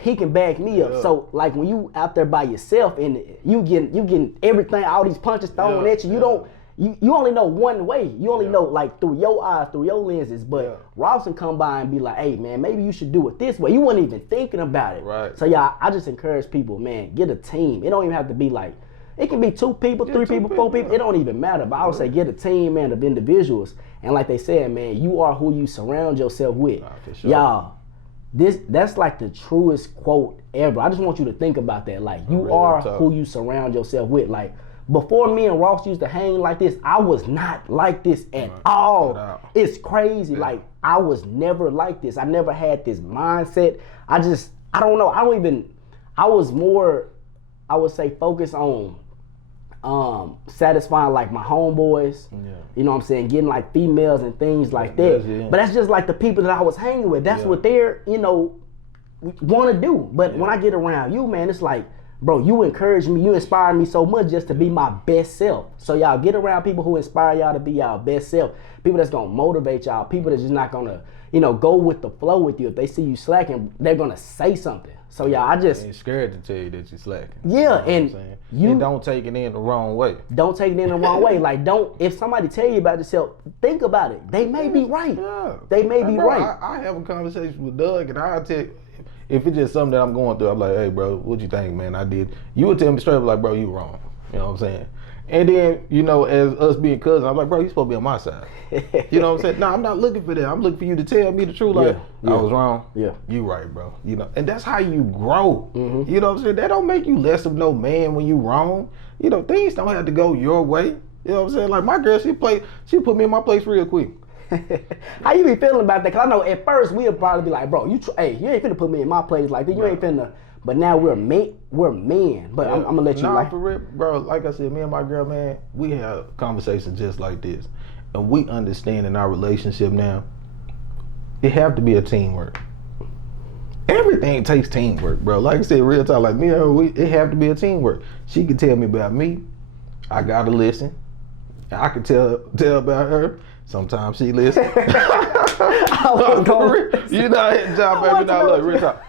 he can back me up. So like when you out there by yourself and you getting everything, all these punches thrown at you, you only know one way. You only know like through your eyes, through your lenses. But Ross can come by and be like, hey man, maybe you should do it this way. You weren't even thinking about it. Right. So I just encourage people, man, get a team. It don't even have to be like, it can be 2 people, 3 people, 4 people. It don't even matter. But I would say get a team, man, of individuals. And like they said, man, you are who you surround yourself with. For sure. Y'all, that's like the truest quote ever. I just want you to think about that. Like, you are who you surround yourself with. Like, before me and Ross used to hang like this, I was not like this at all. It's crazy. Yeah. Like, I was never like this. I never had this mindset. I don't know. I was more, I would say, focused on satisfying like my homeboys, you know what I'm saying, getting like females and things like that. But that's just like the people that I was hanging with. That's what they're, want to do. But when I get around you, man, it's like, bro, you encourage me, you inspire me so much just to be my best self. So y'all get around people who inspire y'all to be y'all best self. People that's gonna motivate y'all. People that's just not gonna, go with the flow with you. If they see you slacking, they're gonna say something. So y'all, I just ain't scared to tell you that you're slacking. Yeah, and you don't take it in the wrong way. Don't take it in the wrong way. Like, if somebody tell you about yourself, think about it. They may be right. Yeah. They may be right. I have a conversation with Doug, and I'll tell you, if it's just something that I'm going through, I'm like, hey, bro, what you think, man? I did. You would tell me straight up, like, bro, you wrong. You know what I'm saying? And then, as us being cousins, I'm like, bro, you supposed to be on my side. You know what I'm saying? No, I'm not looking for that. I'm looking for you to tell me the truth. Like, I was wrong. Yeah. You right, bro. And that's how you grow. Mm-hmm. You know what I'm saying? That don't make you less of no man when you wrong. Things don't have to go your way. You know what I'm saying? Like, my girl, she put me in my place real quick. How you be feeling about that? Cause I know at first we'll probably be like, bro, you ain't finna put me in my place like that. You ain't finna. But now we're men. But I'm gonna let you like. For real, bro. Like I said, me and my girl, man, we have conversations just like this, and we understand in our relationship now, it have to be a teamwork. Everything takes teamwork, bro. Like I said, real talk. Like me and her, it have to be a teamwork. She can tell me about me. I gotta listen. I can tell about her. Sometimes she listens. Hit job, baby. Now look, real talk.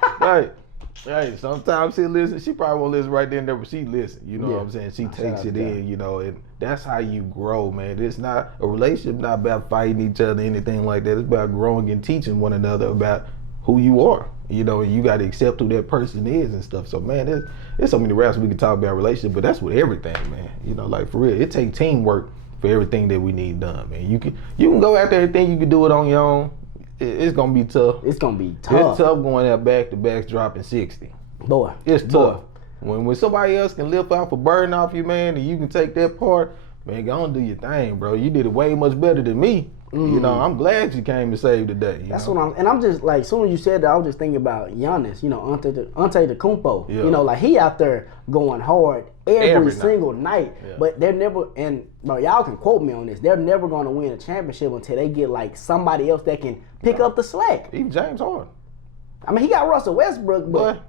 Hey, sometimes she listens. She probably won't listen right then and there, but she listens. You know what I'm saying? She takes it in, and that's how you grow, man. It's not a relationship, not about fighting each other, anything like that. It's about growing and teaching one another about who you are. And you got to accept who that person is and stuff. So, man, there's so many raps we can talk about relationship, but that's with everything, man. Like for real, it takes teamwork for everything that we need done, man. You can go after everything. You can do it on your own. It's gonna be tough. It's gonna be tough. It's tough going out back to backs dropping 60. Boy, it's tough. When somebody else can lift off a burden off you, man, and you can take that part, man, go on do your thing, bro. You did it way much better than me. I'm glad you came to save the day. That's what I'm just like, as soon as you said that, I was just thinking about Giannis, Antetokounmpo. Yeah. Like he out there going hard every single night. Yeah. But they're never, and bro, y'all can quote me on this, they're never going to win a championship until they get like somebody else that can pick up the slack. Even James Harden. I mean, he got Russell Westbrook, but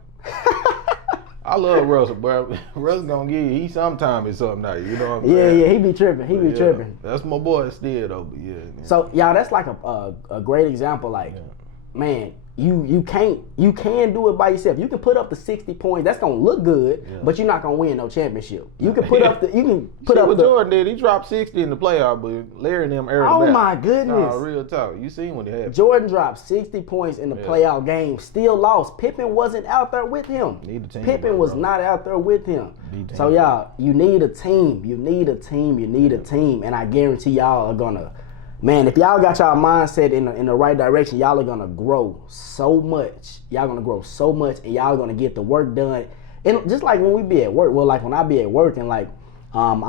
I love Russell, bro. Russell gonna give you, he sometime is something now, you know what I'm saying? Yeah, he be tripping. He be tripping. That's my boy still though, but yeah. Man. So y'all, that's like a great example. Like, man, you can do it by yourself. You can put up the 60 points. That's gonna look good, but you're not gonna win no championship. You can put up what Jordan did. He dropped 60 in the playoff, but Larry and them aired him out. Oh my goodness! No, real talk. You seen what it happened. Jordan dropped 60 points in the playoff game. Still lost. Pippen wasn't out there with him. Pippen was not out there with him. So y'all, you need a team. You need a team. And I guarantee y'all are gonna. Man, if y'all got y'all mindset in the right direction, y'all are gonna grow so much. Y'all gonna grow so much, and y'all gonna get the work done. And just like when we be at work, well, like when I be at work and like I'm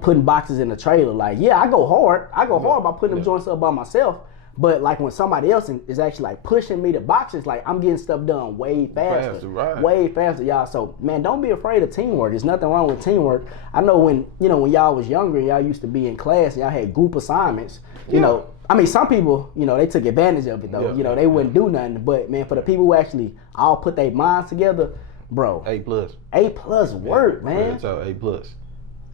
putting boxes in the trailer. Like, yeah, I go hard. I go hard by putting them joints up by myself. But like when somebody else is actually like pushing me to boxes, like I'm getting stuff done way faster, right. way faster, y'all. So man, don't be afraid of teamwork. There's nothing wrong with teamwork. I know when y'all was younger, y'all used to be in class and y'all had group assignments. You know, I mean, some people, they took advantage of it though. They wouldn't do nothing. But man, for the people who actually all put their minds together, bro, A+. A+ work, man. So A+.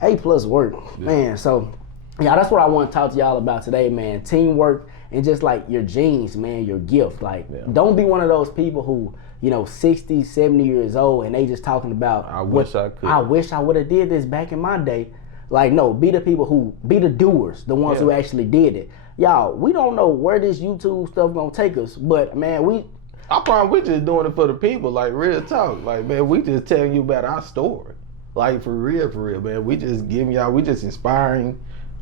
A+ work, man. So yeah, that's what I want to talk to y'all about today, man. Teamwork and just like your genes, man, your gift. Like, don't be one of those people who, 60, 70 years old and they just talking about, I wish I could. I wish I would have did this back in my day. Like, no, be the people who, be the doers, the ones who actually did it. Y'all, we don't know where this YouTube stuff gonna take us, but man, I promise we just doing it for the people, like real talk. Like, man, we just telling you about our story. Like, for real, man. We just giving y'all, we just inspiring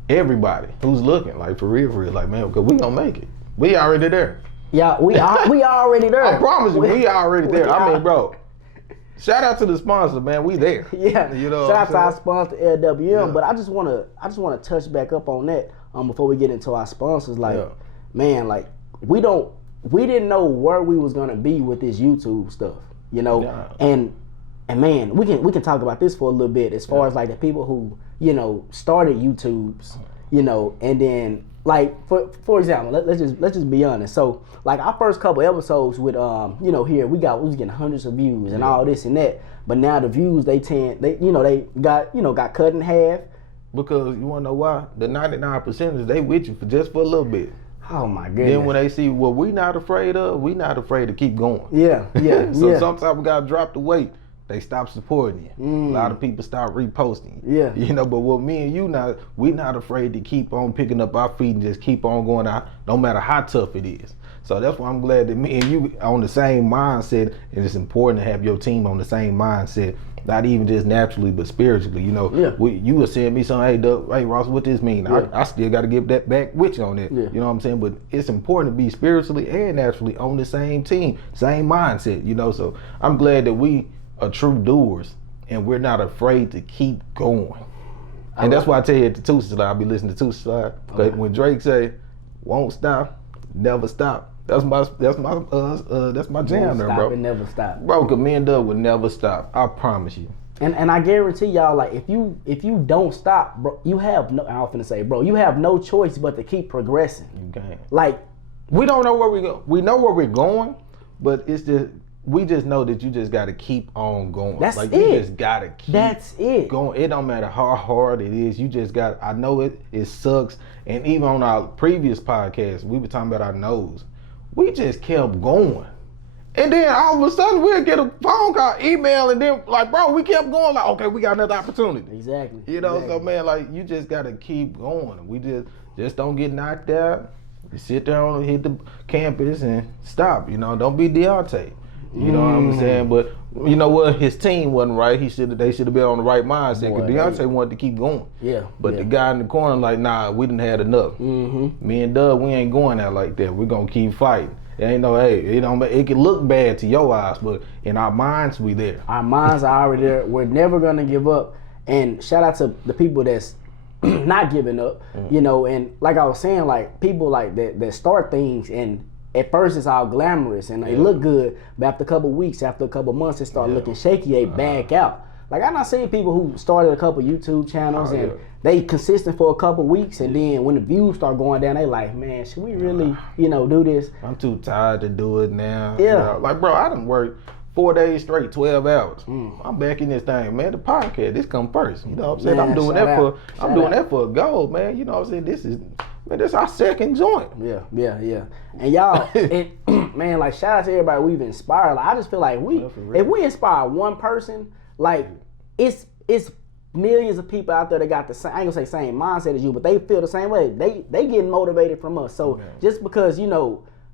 everybody who's looking, like, for real, like, man, because we gonna make it. We already there. Yeah, we already there. I promise you, we already there. I mean, bro, shout out to the sponsor, man. We there. Yeah, shout out to our sponsor, LWM. But I just wanna touch back up on that before we get into our sponsors. Like, man, like we didn't know where we was gonna be with this YouTube stuff, and man, we can talk about this for a little bit as far as like the people who started YouTubes, and then like for example, let's just be honest. So like our first couple episodes with here we was getting hundreds of views and all this and that, but now the views they got cut in half. Because you wanna know why? The 99%ers, they with you for a little bit. Oh my goodness. Then when they see what we not afraid of, we not afraid to keep going. Yeah. So sometimes we gotta drop the weight. They stop supporting you. A lot of people start reposting you. Yeah. But what me and you we not afraid to keep on picking up our feet and just keep on going out, no matter how tough it is. So that's why I'm glad that me and you on the same mindset, and it's important to have your team on the same mindset, not even just naturally, but spiritually. You were saying me something, hey, Doug, hey, Ross, what this mean? I still got to get that back with you on that. You know what I'm saying? But it's important to be spiritually and naturally on the same team, same mindset, So I'm glad that we are true doers and we're not afraid to keep going. And that's why I tell you at the Tusa slide, I'll be listening to Tusa slide. But when Drake say, won't stop, never stop. That's my jam there, bro. And never stop, bro. Cause me and Doug would never stop. I promise you. And I guarantee y'all, like if you don't stop, bro, you have no. I'm finna say, bro, you have no choice but to keep progressing. You can. Like we don't know where we go. We know where we're going, but it's just we just know that you just got to keep on going. That's like it. You just got to keep. That's it. Going. It don't matter how hard it is. You just got. I know it sucks. And even on our previous podcast, we were talking about our nose. We just kept going. And then all of a sudden we'll get a phone call, email, and then like, bro, we kept going like, okay, we got another opportunity. Exactly. So man, like you just gotta keep going. We just don't get knocked out. You sit there hit the campus and stop. Don't be Deontay. You know what I'm saying? But you know what? His team wasn't right. They should have been on the right mindset because Deontay wanted to keep going. Yeah. But the guy in the corner like, nah, we didn't had enough. Me and Doug, we ain't going out like that. We're gonna keep fighting. Ain't no, it can look bad to your eyes, but in our minds, we there. Our minds are already there. We're never gonna give up. And shout out to the people that's not giving up, and like I was saying, like people like that start things and at first it's all glamorous and they look good, but after a couple weeks, after a couple months, it start looking shaky, they back out. Like I not seen people who started a couple YouTube channels and they consistent for a couple weeks and then when the views start going down, they like, man, should we really, do this? I'm too tired to do it now. Yeah. Like, bro, I done worked 4 days straight, 12 hours. I'm back in this thing, man. The podcast, this come first. You know what I'm saying? Man, I'm doing that for a goal, man. You know what I'm saying? This is our second joint. Yeah. And y'all, man, like shout out to everybody we've inspired. Like I just feel like if we inspire one person, like it's millions of people out there that got the same, I ain't gonna say same mindset as you, but they feel the same way. They getting motivated from us. So just because,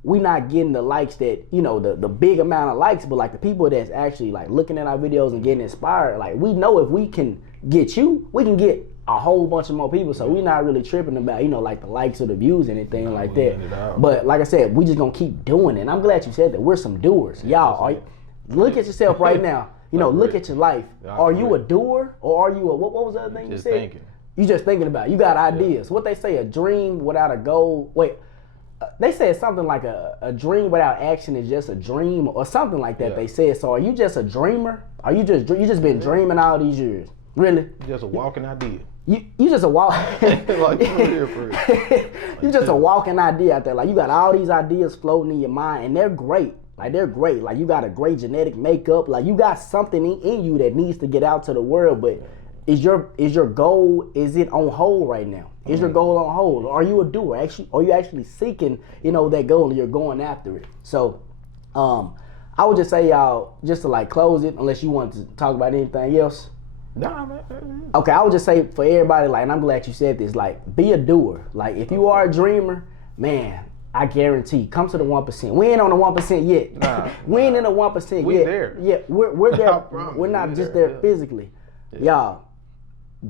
we not getting the likes that, the big amount of likes, but like the people that's actually like looking at our videos and getting inspired, like we know if we can get you, we can get a whole bunch of more people. So we're not really tripping about, like the likes or the views, anything like that. But like I said, we just gonna keep doing it. And I'm glad you said that. We're some doers. Y'all, look at yourself right now. Look at your life. Are you a doer or are you what was the other thing you said? Thinking. You just thinking about it. You got ideas. What they say, a dream without a goal. Wait. they said something like a dream without action is just a dream or something like that. They said. So are you just a dreamer? Are you just been dreaming all these years? Really? Just a walking idea. You just a walk. Like, for real. You just a walking idea out there. Like you got all these ideas floating in your mind, and they're great. Like they're great. Like you got a great genetic makeup. Like you got something in you that needs to get out to the world. But is your goal? Is it on hold right now? Is your goal on hold? Or are you a doer? Actually, are you actually seeking that goal and you're going after it? So, I would just say y'all just to like close it, unless you want to talk about anything else. Nah, man. Okay, I would just say for everybody, like, and I'm glad you said this, like, be a doer. Like, if you are a dreamer, man, I guarantee, come to the 1%. We ain't on the 1% yet. Nah, we ain't in the 1% yet. We there. Yeah, we're there. We're not just there physically. Yeah. Y'all,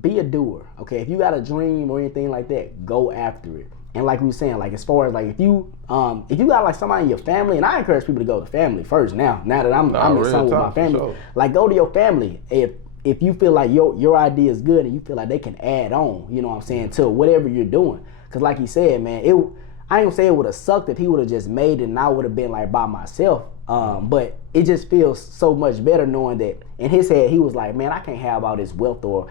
be a doer. Okay, if you got a dream or anything like that, go after it. And like we were saying, like as far as like if you got like somebody in your family, and I encourage people to go to family first. Now that I'm in somewhere with my family, sure. Like go to your family if you feel like your idea is good and you feel like they can add on, you know what I'm saying, to whatever you're doing. Cause like he said, man, I ain't gonna say it would have sucked if he would have just made it and I would have been like by myself. But it just feels so much better knowing that in his head he was like, man, I can't have all this wealth or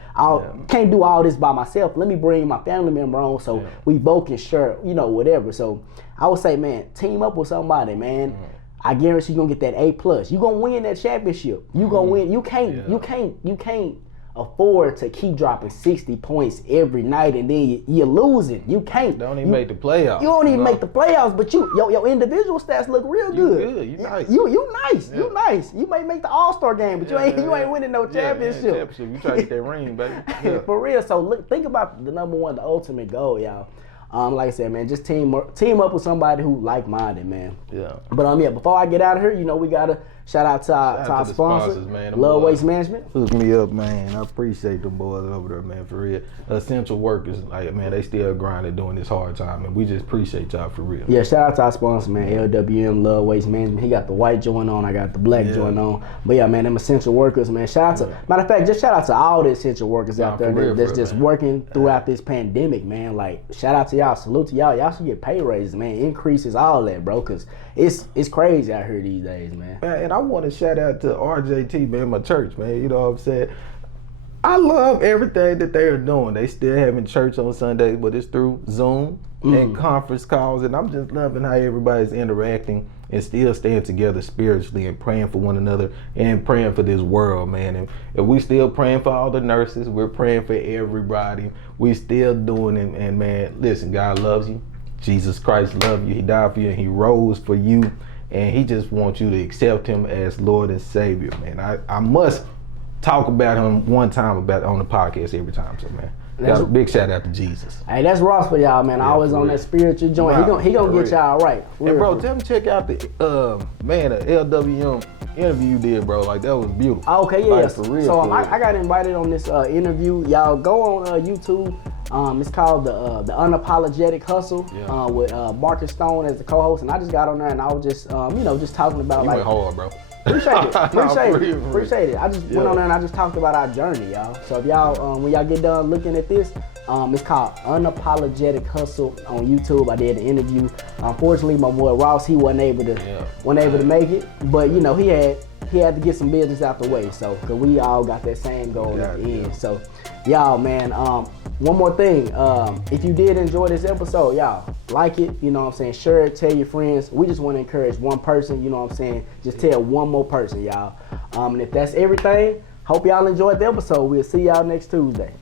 can't do all this by myself. Let me bring my family member on so we both can share, whatever. So I would say, man, team up with somebody, man. I guarantee you're gonna get that A+. You're gonna win that championship. You're gonna win. You can't afford to keep dropping 60 points every night and then you're losing. You can't. Don't even make the playoffs. You don't even make the playoffs, but your individual stats look real good. You nice. You nice. Yeah. You nice. You may make the All-Star game, but you ain't winning no championship. You try to get that ring, baby. Yeah. For real. So look, think about the number one, the ultimate goal, y'all. Like I said, man, just team up with somebody who like-minded, man. Yeah. But before I get out of here, we gotta shout out to our sponsors, man. Love Waste Management. Hook me up, man. I appreciate them boys over there, man, for real. Essential workers, like, man, they still grinding during this hard time, and we just appreciate y'all for real. Yeah, shout out to our sponsor, man, LWM, Love Waste Management. He got the white joint on, I got the black joint on. But yeah, man, them essential workers, man. Matter of fact, just shout out to all the essential workers out there that's just working throughout this pandemic, man. Like, shout out to y'all, salute to y'all. Y'all should get pay raises, man, increases, all that, bro, because it's crazy out here these days, man. And I want to shout out to RJT, man, my church, man. You know what I'm saying? I love everything that they are doing. They still having church on Sundays, but it's through Zoom and conference calls, and I'm just loving how everybody's interacting and still staying together spiritually and praying for one another and praying for this world, man. And if we still praying for all the nurses, we're praying for everybody. We still doing it, and man, listen, God loves you. Jesus Christ loves you. He died for you and he rose for you. And he just wants you to accept him as Lord and Savior, man. I must talk about him one time on the podcast every time, so man. Got a big shout out to Jesus. Hey, that's Ross for y'all, man. Always on that spiritual joint. He gonna get y'all right. And bro, tell me check out the LWM interview you did, bro. Like that was beautiful. Okay, yeah. For real. So I got invited on this interview. Y'all go on YouTube. It's called the Unapologetic Hustle with Marcus Stone as the co-host, and I just got on there and I was just just talking about went hard, bro. Appreciate it. I just went on there and I just talked about our journey, y'all. So if y'all when y'all get done looking at this, it's called Unapologetic Hustle on YouTube. I did an interview. Unfortunately, my boy Ross, he wasn't able to make it, but he had to get some business out the way. So cause we all got that same goal at the end. So y'all, man, one more thing. If you did enjoy this episode, y'all, like it, share it, tell your friends. We just want to encourage one person, just tell one more person, y'all. And if that's everything, hope y'all enjoyed the episode. We'll see y'all next Tuesday.